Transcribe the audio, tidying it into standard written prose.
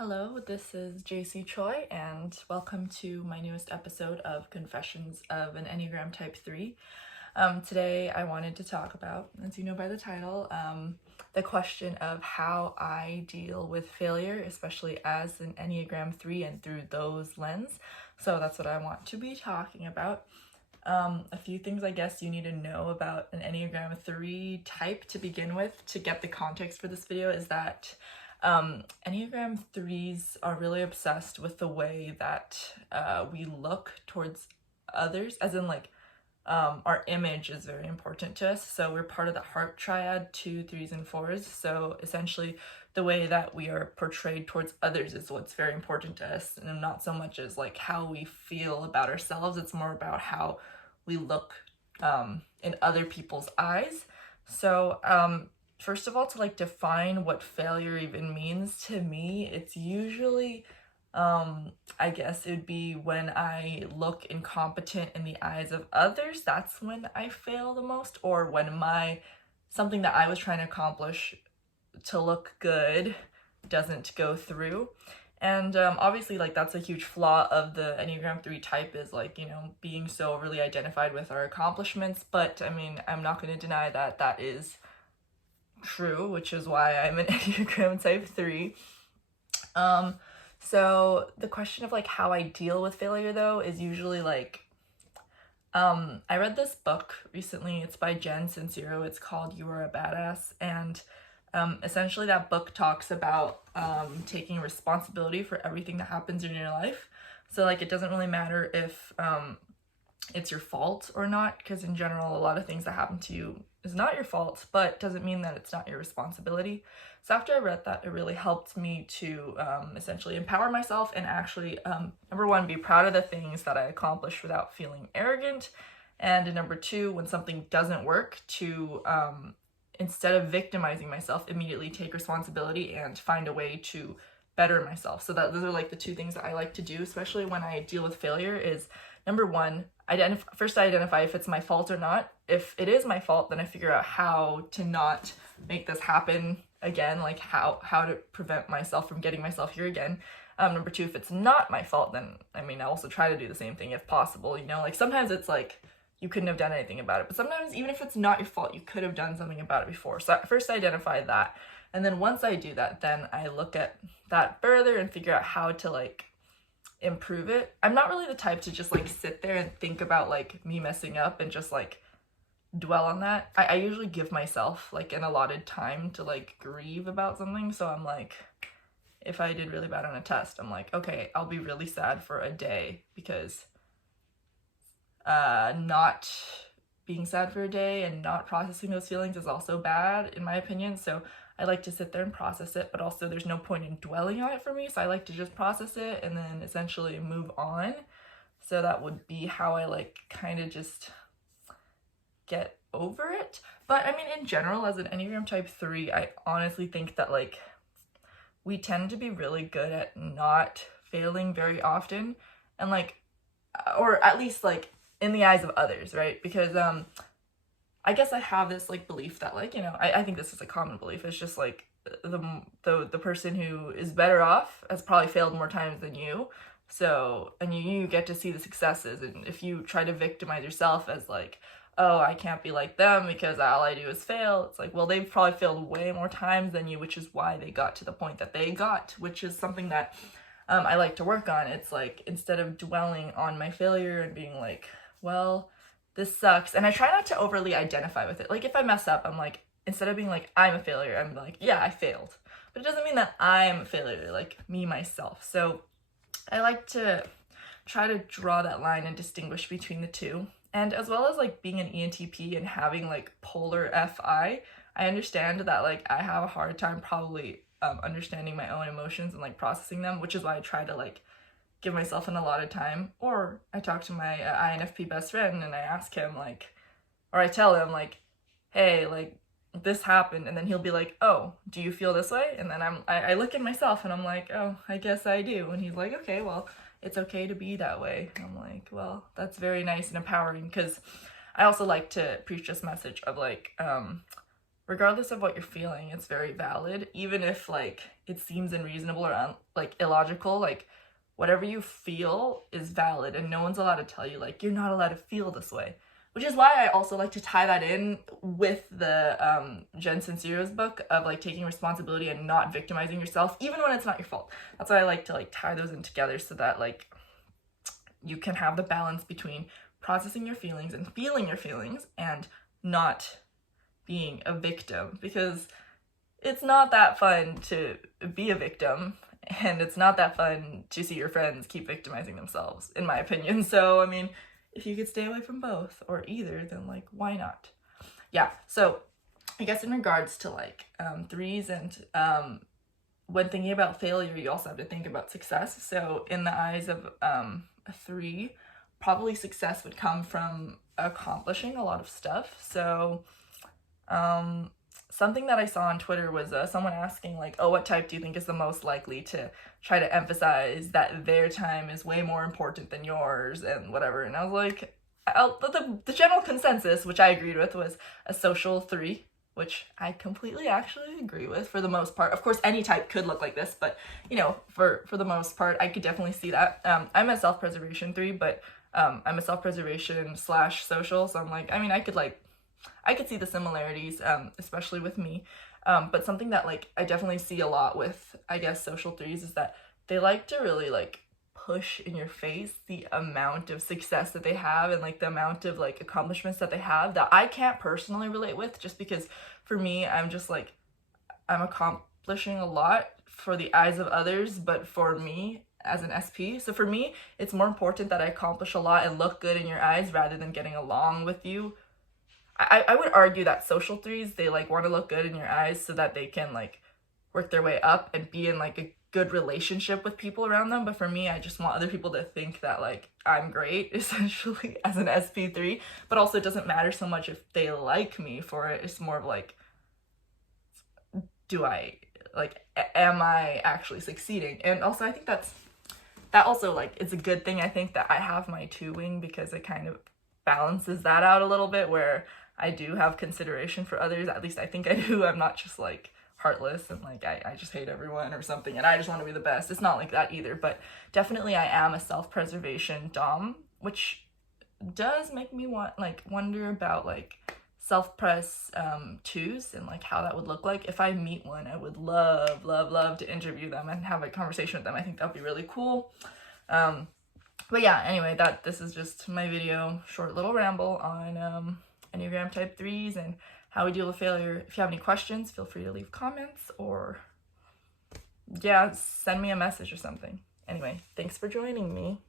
Hello, this is Jaycee Choi, and welcome to my newest episode of Confessions of an Enneagram Type 3. Today I wanted to talk about, as you know by the title, the question of how I deal with failure, especially as an Enneagram 3 and through those lens. So that's what I want to be talking about. A few things I guess you need to know about an Enneagram 3 type to begin with to get the context for this video is that Enneagram 3s are really obsessed with the way that we look towards others, as in our image is very important to us. So we're part of the heart triad, 2, 3s, and 4s. So essentially the way that we are portrayed towards others is what's very important to us, and not so much as like how we feel about ourselves. It's more about how we look in other people's eyes. So first of all, to define what failure even means to me, it's usually, I guess it would be when I look incompetent in the eyes of others. That's when I fail the most, or when something that I was trying to accomplish to look good doesn't go through. And obviously, that's a huge flaw of the Enneagram 3 type is, being so overly identified with our accomplishments. But, I mean, I'm not going to deny that that is true, which is why I'm an Enneagram Type 3. So the question of how I deal with failure, though, is usually I read this book recently. It's by Jen Sincero. It's called You Are a Badass. And essentially that book talks about taking responsibility for everything that happens in your life. So it doesn't really matter if it's your fault or not, because in general a lot of things that happen to you is not your fault, but doesn't mean that it's not your responsibility. So after I read that, it really helped me to essentially empower myself and actually, number one, be proud of the things that I accomplished without feeling arrogant, and number two, when something doesn't work, to instead of victimizing myself, immediately take responsibility and find a way to better myself. So those are the two things that I like to do, especially when I deal with failure, is number one, first I identify if it's my fault or not. If it is my fault, then I figure out how to not make this happen again, how to prevent myself from getting myself here again. Number two, if it's not my fault, then I also try to do the same thing if possible. Sometimes it's you couldn't have done anything about it, but sometimes even if it's not your fault, you could have done something about it before. So first I identify that, and then once I do that, then I look at that further and figure out how to improve it. I'm not really the type to just sit there and think about me messing up and just dwell on that. I usually give myself an allotted time to grieve about something. So I'm if I did really bad on a test, I'm okay, I'll be really sad for a day, because not being sad for a day and not processing those feelings is also bad, in my opinion. So I like to sit there and process it, but also there's no point in dwelling on it for me. So I like to just process it and then essentially move on. So that would be how I kind of just get over it. But I mean, in general, as an Enneagram Type 3, I honestly think that we tend to be really good at not failing very often, and or at least in the eyes of others, right? Because I guess I have this belief that I think this is a common belief. It's just the person who is better off has probably failed more times than you. So, and you get to see the successes, and if you try to victimize yourself as oh, I can't be like them because all I do is fail, it's well, they've probably failed way more times than you, which is why they got to the point that they got, which is something that I like to work on. It's instead of dwelling on my failure and being well, this sucks, and I try not to overly identify with it. If I mess up, I'm instead of being I'm a failure, I'm yeah, I failed. But it doesn't mean that I'm a failure, me, myself. So I like to try to draw that line and distinguish between the two. And as well as being an ENTP and having polar FI, I understand that I have a hard time probably understanding my own emotions and processing them, which is why I try to give myself an allotted time. Or I talk to my INFP best friend and I ask him or I tell him hey, this happened, and then he'll be oh, do you feel this way? And then I look at myself and I'm oh, I guess I do. And he's okay, well, it's okay to be that way. And I'm well, that's very nice and empowering, because I also like to preach this message of regardless of what you're feeling, it's very valid, even if like it seems unreasonable or like illogical. Like whatever you feel is valid, and no one's allowed to tell you like you're not allowed to feel this way. Which is why I also like to tie that in with the Jen Sincero's book of like taking responsibility and not victimizing yourself, even when it's not your fault. That's why I like to like tie those in together, so that like you can have the balance between processing your feelings and feeling your feelings and not being a victim, because it's not that fun to be a victim, and it's not that fun to see your friends keep victimizing themselves, in my opinion. So I mean, if you could stay away from both or either, then like why not? Yeah, so I guess in regards to like threes, and when thinking about failure, you also have to think about success. So in the eyes of a 3, probably success would come from accomplishing a lot of stuff. So something that I saw on Twitter was someone asking like, oh, what type do you think is the most likely to try to emphasize that their time is way more important than yours and whatever. And I was like, the general consensus, which I agreed with, was a social 3, which I completely actually agree with for the most part. Of course, any type could look like this, but you know, for the most part, I could definitely see that. I'm a self-preservation 3, but I'm a self-preservation / social, so I'm like, I mean, I could see the similarities, especially with me. But something that like I definitely see a lot with, I guess, social 3s is that they like to really like push in your face the amount of success that they have, and like the amount of like accomplishments that they have that I can't personally relate with, just because for me, I'm just like, I'm accomplishing a lot for the eyes of others, but for me as an SP, so for me, it's more important that I accomplish a lot and look good in your eyes rather than getting along with you. I would argue that social 3s, they like want to look good in your eyes so that they can like work their way up and be in like a good relationship with people around them. But for me, I just want other people to think that like I'm great, essentially, as an SP3. But also, it doesn't matter so much if they like me for it. It's more of like, am I actually succeeding? And also, I think that also like it's a good thing, I think, that I have my 2 wing, because it kind of balances that out a little bit, where I do have consideration for others. At least I think I do. I'm not just like heartless and like I just hate everyone or something and I just want to be the best. It's not like that either, but definitely I am a self-preservation dom, which does make me wonder about like self-pres 2s and like how that would look like. If I meet one, I would love to interview them and have a conversation with them. I think that'd be really cool. But yeah, anyway, this is just my video, short little ramble on Enneagram type 3s and how we deal with failure. If you have any questions, feel free to leave comments, or yeah, send me a message or something. Anyway, thanks for joining me.